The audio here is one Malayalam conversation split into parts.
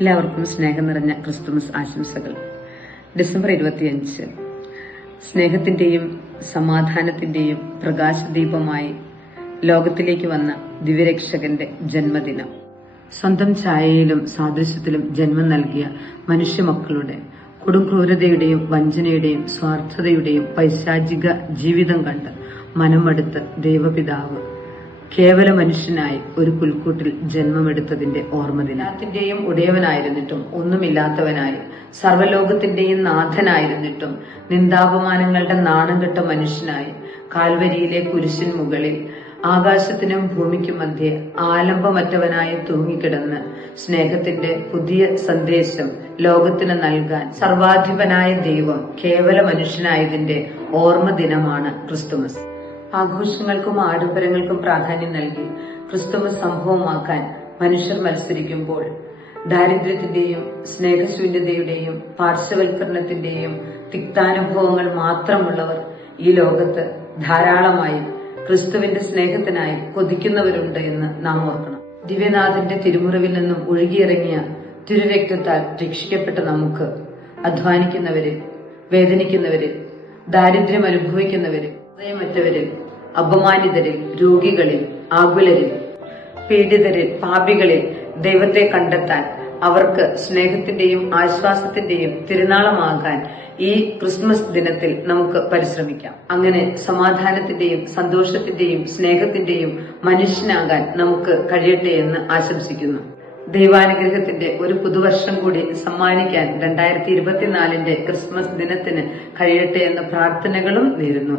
എല്ലാവർക്കും സ്നേഹം നിറഞ്ഞ ക്രിസ്തുമസ് ആശംസകൾ. ഡിസംബർ ഇരുപത്തിയഞ്ച്. സ്നേഹത്തിന്റെയും സമാധാനത്തിന്റെയും പ്രകാശദീപമായി ലോകത്തിലേക്ക് വന്ന ദിവ്യരക്ഷകന്റെ ജന്മദിനം. സ്വന്തം ഛായയിലും സാദൃശ്യത്തിലും ജന്മം നൽകിയ മനുഷ്യമക്കളുടെ കൊടുംക്രൂരതയുടെയും വഞ്ചനയുടെയും സ്വാർത്ഥതയുടെയും പൈശാചിക ജീവിതം കണ്ട് മനമടുത്ത് ദൈവപിതാവ് കേവല മനുഷ്യനായി ഒരു പുൽക്കൂട്ടിൽ ജന്മമെടുത്തതിന്റെ ഓർമ്മദിനത്തിന്റെയും ഉടയവനായിരുന്നിട്ടും ഒന്നുമില്ലാത്തവനായി സർവലോകത്തിന്റെയും നാഥനായിരുന്നിട്ടും നിന്ദാപമാനങ്ങളുടെ നാണം കെട്ട മനുഷ്യനായി കാൽവരിയിലെ കുരിശിൻ മുകളിൽ ആകാശത്തിനും ഭൂമിക്കും മധ്യേ ആലംബമറ്റവനായി തൂങ്ങിക്കിടന്ന് സ്നേഹത്തിന്റെ പുതിയ സന്ദേശം ലോകത്തിന് നൽകാൻ സർവാധിപനായ ദൈവം കേവല മനുഷ്യനായതിന്റെ ഓർമ്മ ദിനമാണ് ക്രിസ്തുമസ്. ആഘോഷങ്ങൾക്കും ആഡംബരങ്ങൾക്കും പ്രാധാന്യം നൽകി ക്രിസ്തുമസ് സംഭവമാക്കാൻ മനുഷ്യർ മത്സരിക്കുമ്പോൾ ദാരിദ്ര്യത്തിന്റെയും സ്നേഹശൂന്യതയുടെയും പാർശ്വവൽക്കരണത്തിന്റെയും തിക്താനുഭവങ്ങൾ മാത്രമുള്ളവർ ഈ ലോകത്ത് ധാരാളമായി ക്രിസ്തുവിന്റെ സ്നേഹത്തിനായി കൊതിക്കുന്നവരുണ്ട് എന്ന് നാം ഓർക്കണം. ദിവ്യനാഥന്റെ തിരുമുറിവിൽ നിന്നും ഒഴുകിയിറങ്ങിയ തിരുരക്തത്താൽ രക്ഷിക്കപ്പെട്ട നമുക്ക് അധ്വാനിക്കുന്നവരിൽ വേദനിക്കുന്നവരിൽ ദാരിദ്ര്യം അനുഭവിക്കുന്നവരിൽ ഹൃദയമറ്റവരിൽ അപമാനിതരിൽ രോഗികളിൽ ആകുലരിൽ പീഡിതരിൽ പാപികളിൽ ദൈവത്തെ കണ്ടെത്താൻ അവർക്ക് സ്നേഹത്തിന്റെയും ആശ്വാസത്തിന്റെയും തിരുനാളമാകാൻ ഈ ക്രിസ്മസ് ദിനത്തിൽ നമുക്ക് പരിശ്രമിക്കാം. അങ്ങനെ സമാധാനത്തിന്റെയും സന്തോഷത്തിന്റെയും സ്നേഹത്തിന്റെയും മനുഷ്യനാകാൻ നമുക്ക് കഴിയട്ടെ എന്ന് ആശംസിക്കുന്നു. ദൈവാനുഗ്രഹത്തിന്റെ ഒരു പുതുവർഷം കൂടി സമ്മാനിക്കാൻ രണ്ടായിരത്തി ഇരുപത്തിനാലിന്റെ ക്രിസ്മസ് ദിനത്തിന് കഴിയട്ടെ എന്ന പ്രാർത്ഥനകളും നേരുന്നു.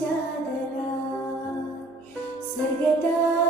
चादरा स्वर्गता